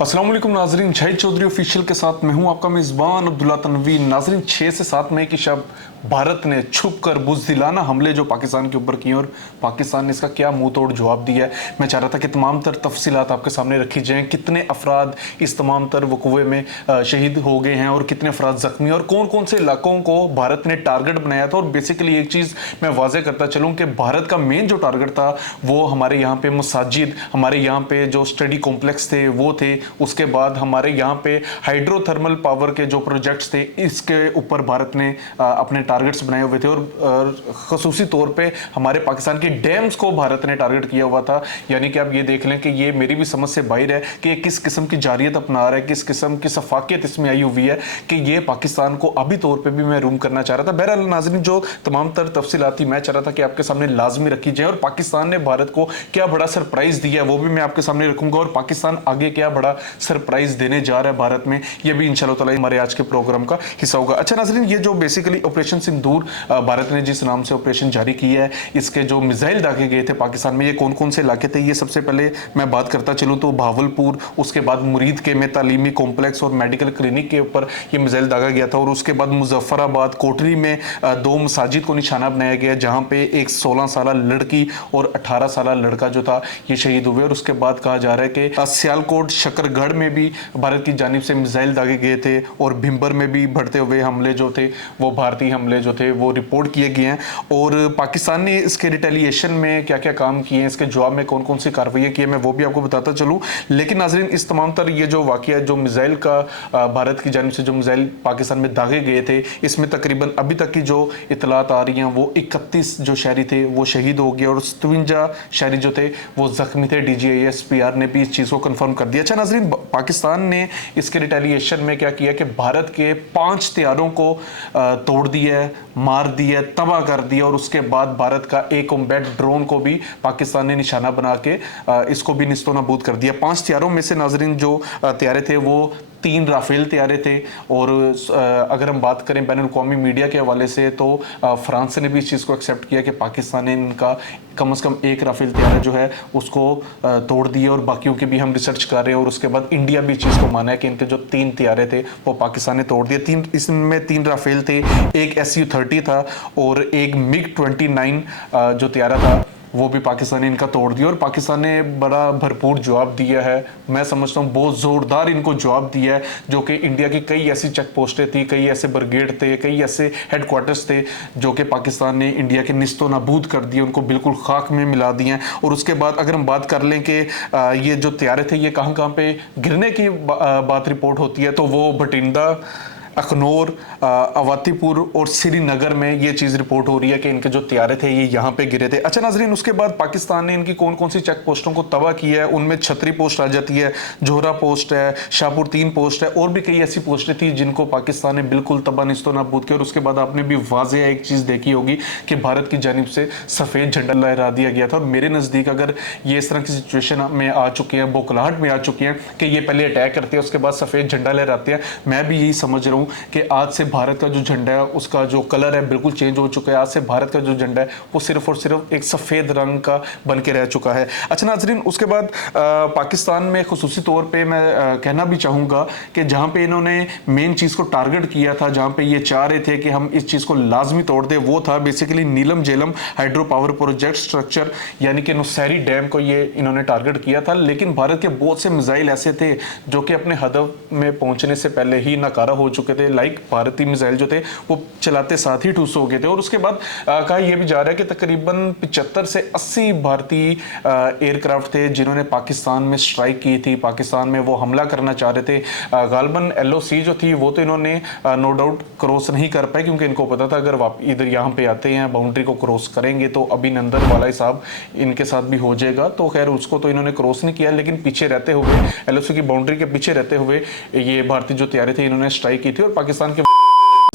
अस्सलाम वालेकुम नाजरीन, शाहिद चौधरी ऑफिशियल के साथ मैं हूं आपका मेज़बान अब्दुल्ला तनवी। नाजरीन, 6 से 7 मई की शब भारत ने छुपकर बुज़दिलाना हमले जो पाकिस्तान के ऊपर किए और पाकिस्तान ने इसका क्या मुंह तोड़ जवाब दिया है, मैं चाह रहा था कि तमाम तर तफसीलात आपके सामने रखी जाएं। कितने अफराद इस तमाम तर वक़ूए में शहीद हो गए हैं और कितने अफराद ज़ख्मी, और कौन कौन से इलाकों को भारत ने टारगेट बनाया था। और बेसिकली एक चीज़ मैं वाज़े करता चलूँ कि भारत का मेन जो टारगेट था वो हमारे यहाँ पे मसाजिद, हमारे यहाँ पे जो स्टडी कॉम्प्लेक्स थे वो थे। उसके बाद हमारे यहाँ पे हाइड्रोथर्मल पावर के जो प्रोजेक्ट्स थे इसके ऊपर भारत ने अपने टारगेट्स बनाए हुए थे। और खसूसी तौर पे हमारे पाकिस्तान के डैम्स को भारत ने टारगेट किया हुआ था। यानी कि आप ये देख लें कि ये मेरी भी समझ से बाहर है कि किस किस्म की जारियत अपना रहा है, किस किस्म की सफाकियत इसमें आई हुई है कि ये पाकिस्तान को अभी तौर पर भी मैं रूम करना चाह रहा था। बहरहाल नाज़रीन, जो तमाम तर तफसीलाती मैं चाह रहा था कि आपके सामने लाजमी रखी जाए, और पाकिस्तान ने भारत को क्या बड़ा सरप्राइज दिया है वो भी मैं आपके सामने रखूंगा, और पाकिस्तान आगे क्या बड़ा सरप्राइज देने जा रहा है भारत में, ये भी इंशाल्लाह ताला हमारे आज के प्रोग्राम का हिस्सा होगा। अच्छा नाज़रीन, ये जो बेसिकली ऑपरेशन सिंदूर भारत ने जिस नाम से ऑपरेशन जारी किया है, इसके जो मिसाइल दागे गए थे पाकिस्तान में, ये कौन कौन से इलाके थे, ये सबसे पहले मैं बात करता चलूँ तो भावलपुर, उसके बाद मुरीद के में तालीमी कॉम्प्लेक्स और मेडिकल क्लिनिक के ऊपर ये मिसाइल दागा गया था। और उसके बाद मुजफ्फराबाद कोटरी में 2 मसाजिद को निशाना बनाया गया, जहाँ पे एक 16 साल लड़की और 18 साल लड़का जो था ये शहीद हुए। और उसके बाद कहा जा रहा है कि सियालकोट शकरगढ़ में भी भारत की जानिब से मिसाइल दागे गए थे, और भिंबर में भी बढ़ते हुए हमले जो थे वो भारतीय हमले जो थे वो रिपोर्ट किए गए हैं। और पाकिस्तान ने इसके रिटेलिएशन में क्या क्या काम किए हैं, इसके जवाब में कौन कौन सी कार्रवाई की है, मैं वो भी आपको बताता चलूँ। लेकिन नाज़रीन, इस तमाम तर ये जो वाक़या जो मिसाइल का भारत की जानिब से जो मिसाइल पाकिस्तान में दागे गए थे, इसमें तकरीबन अभी तक की जो इतलात आ रही हैं वो 31 जो शहरी थे वो शहीद हो गए, और 57 शहरी जो थे वो जख्मी थे। DGISPR ने भी इस चीज़ को कन्फर्म कर दिया। अच्छा नाज़रीन, पाकिस्तान ने इसके रिटेलिएशन में क्या किया कि भारत के 5 तैयारों को तोड़ दिया, मार दिया, तबाह कर दिया, और उसके बाद भारत का एक कॉम्बैट ड्रोन को भी पाकिस्तान ने निशाना बना के इसको भी निस्तो नाबूद कर दिया। 5 तैयारों में से नाजरीन जो तैयारे थे वो 3 राफेल तैयारे थे। और अगर हम बात करें बैनुल अक़वामी मीडिया के हवाले से तो फ्रांस ने भी इस चीज़ को एक्सेप्ट किया कि पाकिस्तान ने इनका कम से कम 1 राफेल तैयारा जो है उसको तोड़ दिया, और बाकियों की भी हम रिसर्च कर रहे हैं। और उसके बाद इंडिया भी इस चीज़ को माना है कि इनके जो 3 तैयारे थे वो पाकिस्तान ने तोड़ दिए। इसमें 3 राफेल थे, एक SU-30 था और एक MiG-29 जो तैयारा था वो भी पाकिस्तान ने इनका तोड़ दिया। और पाकिस्तान ने बड़ा भरपूर जवाब दिया है, मैं समझता हूँ बहुत ज़ोरदार इनको जवाब दिया है, जो कि इंडिया की कई ऐसी चेक पोस्टें थी, कई ऐसे ब्रिगेड थे, कई ऐसे हेडक्वार्टर्स थे जो कि पाकिस्तान ने इंडिया के निस्तो नाबूद कर दिए, उनको बिल्कुल खाक में मिला दिए। और उसके बाद अगर हम बात कर लें कि ये जो तैयारे थे ये कहाँ कहाँ पे गिरने की बात रिपोर्ट होती है, तो वो भटिंडा, अखनौर, अवातीपुर और श्रीनगर में ये चीज़ रिपोर्ट हो रही है कि इनके जो तैयारे थे ये यहाँ पे गिरे थे। अच्छा नाजरीन, उसके बाद पाकिस्तान ने इनकी कौन कौन सी चेक पोस्टों को तबाह किया है, उनमें छतरी पोस्ट आ जाती है, जोहरा पोस्ट है, शाहपुर 3 पोस्ट है, और भी कई ऐसी पोस्टें थी जिनको पाकिस्तान ने बिल्कुल तबाह निस्तो नाबूद किया। और उसके बाद आपने भी वाज़ेह एक चीज़ देखी होगी कि भारत की जानिब से सफ़ेद झंडा लहरा दिया गया था। और मेरे नज़दीक अगर ये इस तरह की सिचुएशन में आ चुके हैं, बौखलाहट में आ चुके हैं कि ये पहले अटैक करते हैं उसके बाद सफ़ेद झंडा लहराते हैं, मैं भी यही समझ रहा हूँ कि आज से भारत का जो झंडा है उसका जो कलर है बिल्कुल चेंज हो चुका है। आज से भारत का जो झंडा है वो सिर्फ और सिर्फ एक सफ़ेद रंग का बन के रह चुका है। अच्छा नाजरीन, उसके बाद पाकिस्तान में खुसूसी तौर पे मैं कहना भी चाहूँगा कि जहाँ पे इन्होंने मेन चीज़ को टारगेट किया था, जहाँ पे ये चाह रहे थे कि हम इस चीज़ को लाजमी तोड़ दें, वो था basically Neelum Jhelum hydro power project structure, यानी कि नौशहरी डैम को ये इन्होंने टारगेट किया था। लेकिन भारत के बहुत से मिसाइल ऐसे थे जो कि अपने हदफ में पहुँचने से पहले ही नाकारा हो चुके थे। लाइक भारतीय मिसाइल जो थे वो चलाते साथ ही ठूस हो गए थे। और उसके बाद कहा यह भी जा रहा है कि तकरीबन 75 से 80 भारतीय एयरक्राफ्ट थे जिन्होंने पाकिस्तान में स्ट्राइक की थी, पाकिस्तान में वो हमला करना चाह रहे थे। गालबन LOC जो थी वो तो इन्होंने नो डाउट क्रॉस नहीं कर पाए, क्योंकि इनको पता था अगर इधर यहाँ पे आते हैं बाउंड्री को क्रॉस करेंगे तो अभिनंदन वाला हिसाब इनके साथ भी हो जाएगा। तो खैर उसको तो इन्होंने क्रॉस नहीं किया, लेकिन पीछे रहते हुए LOC की बाउंड्री के पीछे रहते हुए ये भारतीय जो तैयारी थे इन्होंने स्ट्राइक की थी। और पाकिस्तान के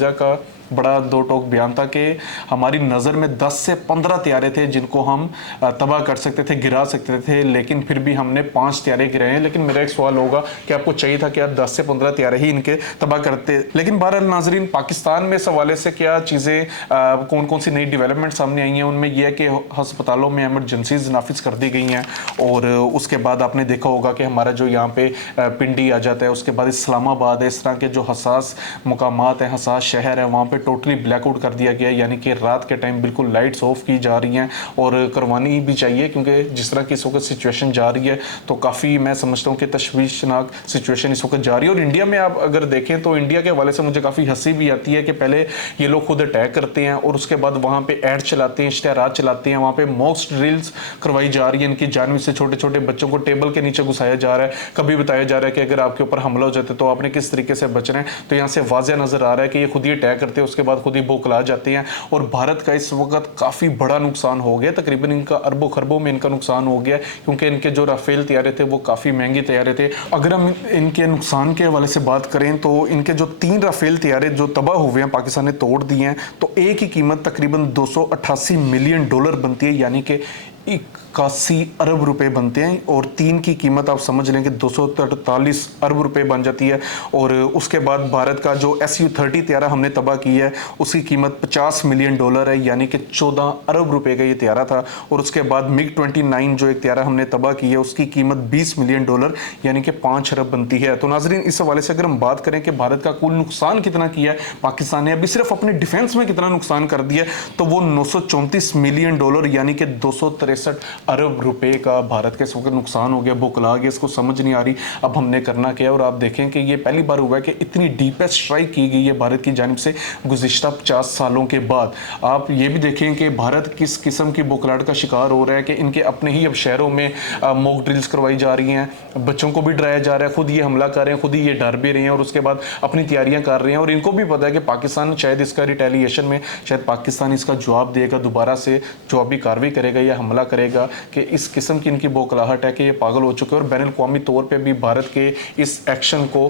का बड़ा दो टोक बयान था कि हमारी नज़र में 10 से 15 त्यारे थे जिनको हम तबाह कर सकते थे, गिरा सकते थे, लेकिन फिर भी हमने 5 त्यारे गिराए हैं। लेकिन मेरा एक सवाल होगा कि आपको चाहिए था कि आप 10 से 15 त्यारे ही इनके तबाह करते। लेकिन बहरहाल नाजरीन, पाकिस्तान में इस हवाले से क्या चीज़ें कौन कौन सी नई डेवलपमेंट सामने आई हैं, उनमें यह है कि अस्पतालों में एमरजेंसीज नाफिज कर दी गई हैं। और उसके बाद आपने देखा होगा कि हमारा जो यहाँ पे पिंडी आ जाता है, उसके बाद इस्लामाबाद है, इस तरह के जो हसास मुकामात हैं, हसास शहर है, वहाँ पे टोटली ब्लैकआउट कर दिया गया है। यानी कि रात के टाइम बिल्कुल लाइट्स ऑफ की जा रही हैं और करवानी भी चाहिए, क्योंकि जिस तरह की इस वक्त सिचुएशन जा रही है तो काफ़ी मैं समझता हूँ कि तशवीशनाक सिचुएशन इस वक्त जा रही है। और इंडिया में आप अगर देखें तो इंडिया के हवाले से मुझे काफ़ी हंसी भी आती है कि पहले ये लोग खुद अटैक करते हैं और उसके बाद वहाँ पे ऐड चलाते हैं, इश्तेहारात चलाते हैं, वहाँ पे मॉक्स ड्रिल्स करवाई जा रही है इनकी जानिब से। छोटे छोटे बच्चों को टेबल के नीचे घुसाया जा रहा है, कभी बताया जा रहा है कि अगर आपके ऊपर हमला हो जाता है तो आपने किस तरीके से बचना है। तो यहाँ से वाज़ेह नज़र आ रहा है कि ये खुद ही अटैक करते हैं, उसके बाद खुद ही बौखला जाते हैं। और भारत का इस वक्त काफ़ी बड़ा नुकसान हो गया, तकरीबन इनका अरबों खरबों में इनका नुकसान हो गया, क्योंकि इनके जो राफेल तैयारे थे वो काफ़ी महंगे तैयारे थे। अगर हम इनके नुकसान के हवाले से बात करें तो इनके जो 3 राफेल तैयारे जो तबाह हुए हैं, पाकिस्तान ने तोड़ दिए हैं, तो एक ही कीमत तकरीबन $288 मिलियन बनती है, यानी कि 81 अरब रुपए बनते हैं। और 3 की कीमत आप समझ लें कि 243 अरब रुपए बन जाती है। और उसके बाद भारत का जो SU-30 तैयारा हमने तबाह किया है, उसकी कीमत $50 मिलियन है, यानी कि 14 अरब रुपए का ये तैयारा था। और उसके बाद MiG-29 जो एक तैयारा हमने तबाह की है, उसकी कीमत $20 मिलियन यानी कि 5 अरब बनती है। तो नाजरीन, इस हवाले से अगर हम बात करें कि भारत का कुल नुकसान कितना किया है पाकिस्तान ने, अभी सिर्फ अपने डिफेंस में कितना नुकसान कर दिया, तो वो $934 मिलियन यानी कि 263 अरब रुपए का भारत के इस वक्त नुकसान हो गया, बुकला गया। इसको समझ नहीं आ रही अब हमने करना क्या है। और आप देखें कि ये पहली बार हुआ है कि इतनी डीपेस्ट स्ट्राइक की गई है भारत की जानिब से गुज़िश्ता 50 सालों के बाद। आप ये भी देखें कि भारत किस किस्म की बुकलाहट का शिकार हो रहा है कि इनके अपने ही अब शहरों में मॉक ड्रिल्स करवाई जा रही हैं, बच्चों को भी डराया जा रहा है, खुद ये हमला कर रहे हैं, खुद ही ये डर भी रहे हैं और उसके बाद अपनी तैयारियां कर रहे हैं। और इनको भी पता है कि पाकिस्तान शायद इसका रिटेलिएशन में शायद पाकिस्तान इसका जवाब देगा, दोबारा से जवाबी कार्रवाई करेगा या हमला करेगा, कि इस किस्म की इनकी बौखलाहट है कि ये पागल हो चुके हैं। और बैनुल-अक़वामी तौर पे भी भारत के इस एक्शन को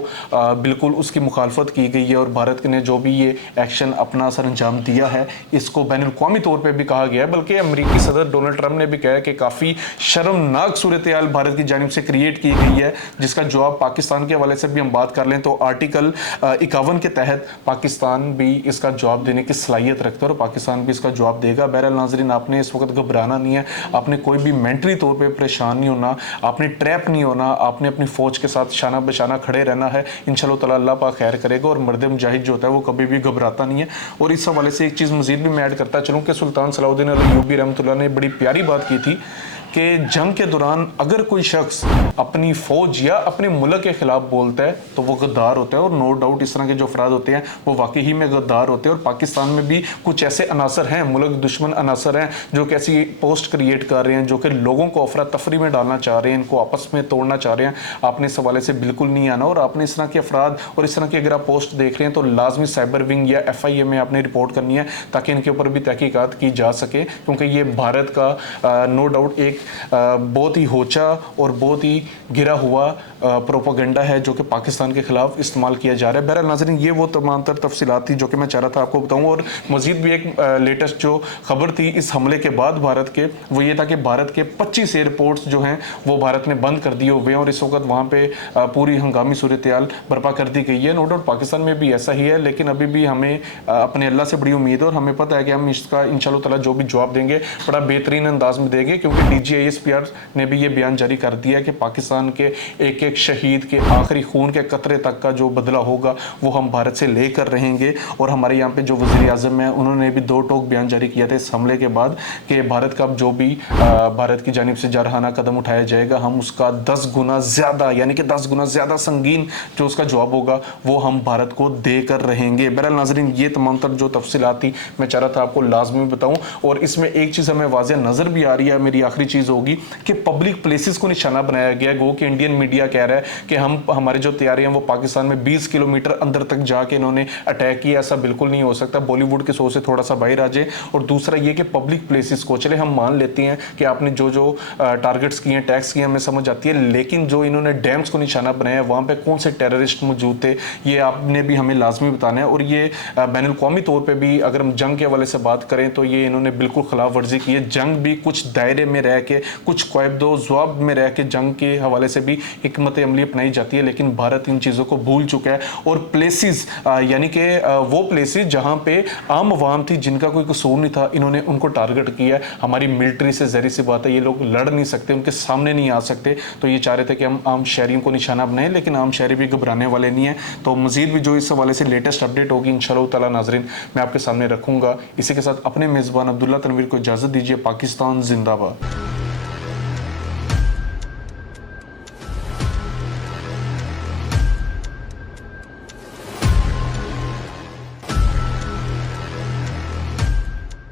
बिल्कुल उसकी मुखालफत की गई है। और भारत ने जो भी ये एक्शन अपना सर अंजाम दिया है, इसको बैनुल-अक़वामी तौर पे भी कहा गया है। बल्कि अमेरिकी सदर डोनाल्ड ट्रंप ने भी कहा है कि काफ़ी शर्मनाक सूरत हाल भारत की जानिब से क्रिएट की गई है, जिसका जवाब पाकिस्तान के हवाले से भी हम बात कर लें तो आर्टिकल 51 के तहत पाकिस्तान भी इसका जवाब देने की सलाहियत रखता है और पाकिस्तान भी इसका जवाब देगा। बहरहाल नाज़रीन, आपने इस वक्त घबराना नहीं है, आपने कोई भी मेंटली तौर पे परेशान नहीं होना, आपने ट्रैप नहीं होना, आपने अपनी फौज के साथ शाना बशाना खड़े रहना है। इंशाल्लाह ताला अल्लाह पाक खैर करेगा। और मर्द मुजाहिद जो होता है वो कभी भी घबराता नहीं है। और इस हवाले से एक चीज़ मजीद भी मैं ऐड करता चलूँ कि सुल्तान सलाउद्दीन अय्यूबी रहमतुल्लाह ने बड़ी प्यारी बात की थी कि जंग के दौरान अगर कोई शख्स अपनी फौज या अपने मुल्क के खिलाफ बोलता है तो वो गद्दार होता है। और नो डाउट इस तरह के जो अफराद होते हैं वो वाकई ही में गद्दार होते हैं। और पाकिस्तान में भी कुछ ऐसे अनासर हैं, मुल्क दुश्मन अनासर हैं, जो कि ऐसी पोस्ट क्रिएट कर रहे हैं, जो कि लोगों को अफरा तफरी में डालना चाह रहे हैं, इनको आपस में तोड़ना चाह रहे हैं। आपने इस हवाले से बिल्कुल नहीं आना। और आपने इस तरह के अफराद और इस तरह की अगर आप पोस्ट देख रहे हैं तो लाजमी साइबर विंग या FIA में आपने रिपोर्ट करनी है, ताकि इनके ऊपर भी तहकीकात की जा सके। क्योंकि ये भारत का नो डाउट एक बहुत ही होचा और बहुत ही गिरा हुआ प्रोपेगेंडा है जो कि पाकिस्तान के खिलाफ इस्तेमाल किया जा रहा है। बहरहाल नाज़रीन, ये वो तमाम तर तफसीलात थी जो कि मैं चाह रहा था आपको बताऊं। और मजीद भी एक लेटेस्ट जो खबर थी इस हमले के बाद भारत के, वो ये था कि भारत के 25 एयरपोर्ट्स जो हैं वो भारत ने बंद कर दिए हुए हैं और इस वक्त वहाँ पे पूरी हंगामी सूरत हाल बर्पा कर दी गई है। नो डाउट पाकिस्तान में भी ऐसा ही है, लेकिन अभी भी हमें अपने अल्लाह से बड़ी उम्मीद है और हमें पता है कि हम इसका इंशाल्लाह ताला जो भी जवाब देंगे बड़ा बेहतरीन अंदाज में देंगे। क्योंकि DGISPR ने भी ये बयान जारी कर दिया है कि पाकिस्तान के एक एक शहीद के आखिरी खून के कतरे तक का जो बदला होगा वो हम भारत से लेकर रहेंगे। और हमारे यहाँ पे जो वज़ीर आज़म है उन्होंने भी दो टोक बयान जारी किया था इस हमले के बाद कि भारत का जो भी भारत की जानिब से जारहाना कदम उठाया जाएगा, हम उसका 10 गुना ज़्यादा यानी कि 10 गुना ज़्यादा संगीन जो उसका जवाब होगा वो हम भारत को देकर रहेंगे। बहरहाल नाज़रीन, ये तमाम तर जो तफसीलात थी मैं चाह रहा था आपको लाजमी बताऊँ। और इसमें एक चीज़ हमें वाज़ेह नज़र भी आ रही है, मेरी आखिरी चीज़ होगी कि पब्लिक प्लेसेस को निशाना बनाया गया है। गो कि इंडियन मीडिया कह रहा है कि हमारे जो तैयारी हैं वो पाकिस्तान में 20 किलोमीटर अंदर तक जाके इन्होंने अटैक किया। ऐसा बिल्कुल नहीं हो सकता, बॉलीवुड के शो से थोड़ा सा बाहर आ जाए। और दूसरा ये कि पब्लिक प्लेसेस को, चले हम मान लेते हैं कि आपने जो जो टारगेट्स किए हैं, टैक्स किए, हमें समझ आती है, लेकिन जो इन्होंने डैम्स को निशाना बनाया वहाँ पे कौन से टेररिस्ट मौजूद थे ये आपने भी हमें लाजमी बताना है। और ये बैनुल-अक़वामी तौर पे भी अगर हम जंग के हवाले से बात करें तो ये इन्होंने बिल्कुल खिलाफ वर्जी की है। जंग भी कुछ दायरे में रह के, कुछ क़ैद ज़वाब में रह के जंग के हवाले से भी हिकमत अमली अपनाई जाती है, लेकिन भारत इन चीज़ों को भूल चुका है। और प्लेसेस यानी कि वो प्लेसेस जहाँ पे आम आवाम थी जिनका कोई कसूर नहीं था, इन्होंने उनको टारगेट किया है। हमारी मिलिट्री से ज़ाहिर सी बात है ये लोग लड़ नहीं सकते, उनके सामने नहीं आ सकते, तो ये चाह रहे थे कि हम आम शहरियों को निशाना बनाएं, लेकिन आम शहरी भी घबराने वाले नहीं है। तो मजीद भी जो इस हवाले से लेटेस्ट अपडेट होगी इंशाअल्लाह ताला नाज़रीन मैं आपके सामने रखूंगा। इसी के साथ अपने मेज़बान अब्दुल्ला तनवीर को इजाज़त दीजिए। पाकिस्तान जिंदाबाद।